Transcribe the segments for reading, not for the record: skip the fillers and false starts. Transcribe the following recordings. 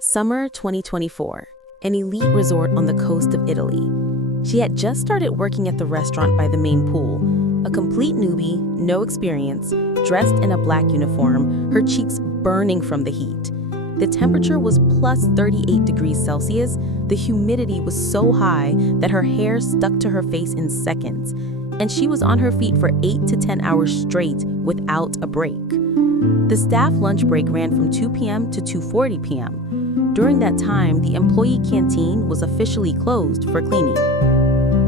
Summer 2024, an elite resort on the coast of Italy. She had just started working at the restaurant by the main pool. A complete newbie, no experience, dressed in a black uniform, her cheeks burning from the heat. The temperature was plus 38 degrees Celsius. The humidity was so high that her hair stuck to her face in seconds, and she was on her feet for 8 to 10 hours straight without a break. The staff lunch break ran from 2 p.m. to 2:40 p.m. During that time, the employee canteen was officially closed for cleaning.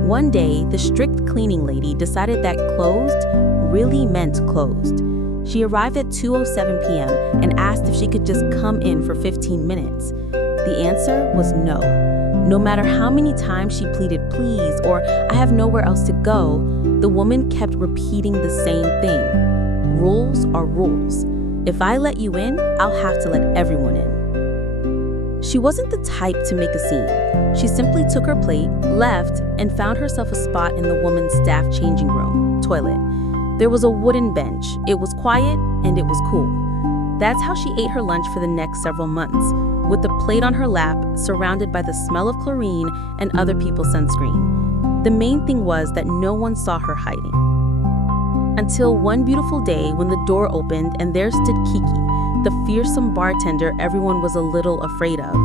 One day, the strict cleaning lady decided that closed really meant closed. She arrived at 2:07 p.m. and asked if she could just come in for 15 minutes. The answer was no. No matter how many times she pleaded please or I have nowhere else to go, the woman kept repeating the same thing. Rules are rules. If I let you in, I'll have to let everyone in. She wasn't the type to make a scene. She simply took her plate, left, and found herself a spot in the woman's staff changing room, toilet. There was a wooden bench. It was quiet and it was cool. That's how she ate her lunch for the next several months, with the plate on her lap, surrounded by the smell of chlorine and other people's sunscreen. The main thing was that no one saw her hiding. Until one beautiful day when the door opened and there stood Kiki, the fearsome bartender everyone was a little afraid of.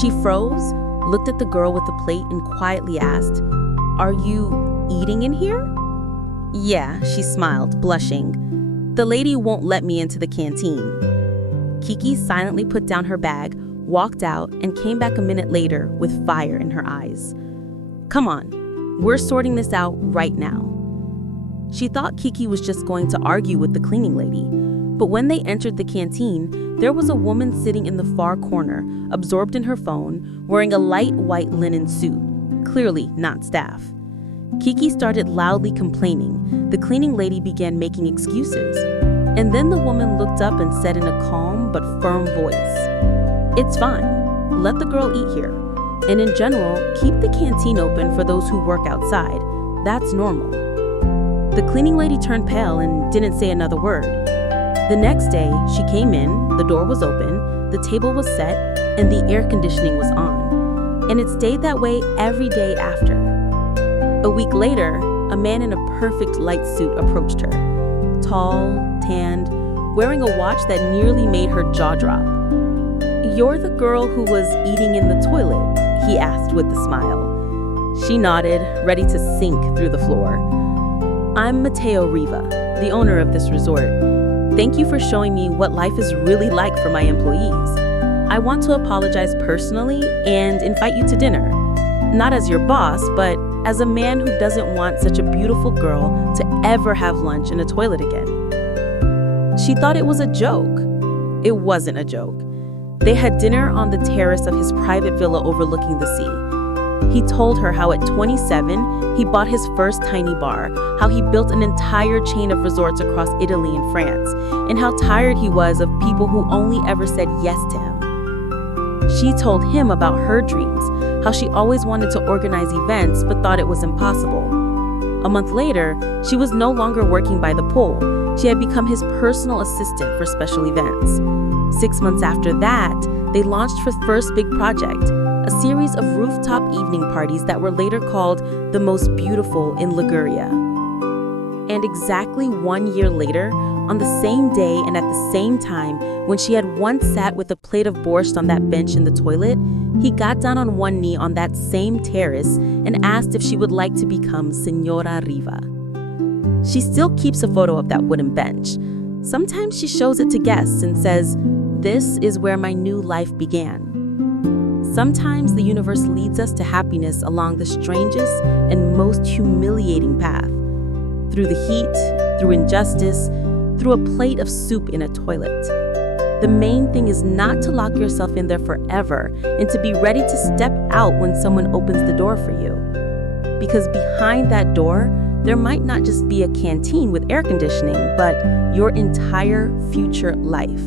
She froze, looked at the girl with the plate and quietly asked, "Are you eating in here?" "Yeah," she smiled, blushing. "The lady won't let me into the canteen." Kiki silently put down her bag, walked out, and came back a minute later with fire in her eyes. "Come on, we're sorting this out right now." She thought Kiki was just going to argue with the cleaning lady, but when they entered the canteen, there was a woman sitting in the far corner, absorbed in her phone, wearing a light white linen suit, clearly not staff. Kiki started loudly complaining. The cleaning lady began making excuses. And then the woman looked up and said in a calm but firm voice, "It's fine. Let the girl eat here. And in general, keep the canteen open for those who work outside. That's normal." The cleaning lady turned pale and didn't say another word. The next day, she came in, the door was open, the table was set, and the air conditioning was on. And it stayed that way every day after. A week later, a man in a perfect light suit approached her. Tall, tanned, wearing a watch that nearly made her jaw drop. "You're the girl who was eating in the toilet?" he asked with a smile. She nodded, ready to sink through the floor. "I'm Matteo Riva, the owner of this resort. Thank you for showing me what life is really like for my employees. I want to apologize personally and invite you to dinner. Not as your boss, but as a man who doesn't want such a beautiful girl to ever have lunch in a toilet again." She thought it was a joke. It wasn't a joke. They had dinner on the terrace of his private villa overlooking the sea. He told her how at 27, he bought his first tiny bar, how he built an entire chain of resorts across Italy and France, and how tired he was of people who only ever said yes to him. She told him about her dreams, how she always wanted to organize events but thought it was impossible. A month later, she was no longer working by the pool. She had become his personal assistant for special events. 6 months after that, they launched her first big project, a series of rooftop evening parties that were later called the most beautiful in Liguria. And exactly 1 year later, on the same day and at the same time, when she had once sat with a plate of borscht on that bench in the toilet, he got down on one knee on that same terrace and asked if she would like to become Signora Riva. She still keeps a photo of that wooden bench. Sometimes she shows it to guests and says, "This is where my new life began." Sometimes the universe leads us to happiness along the strangest and most humiliating path. Through the heat, through injustice, through a plate of soup in a toilet. The main thing is not to lock yourself in there forever and to be ready to step out when someone opens the door for you. Because behind that door, there might not just be a canteen with air conditioning, but your entire future life.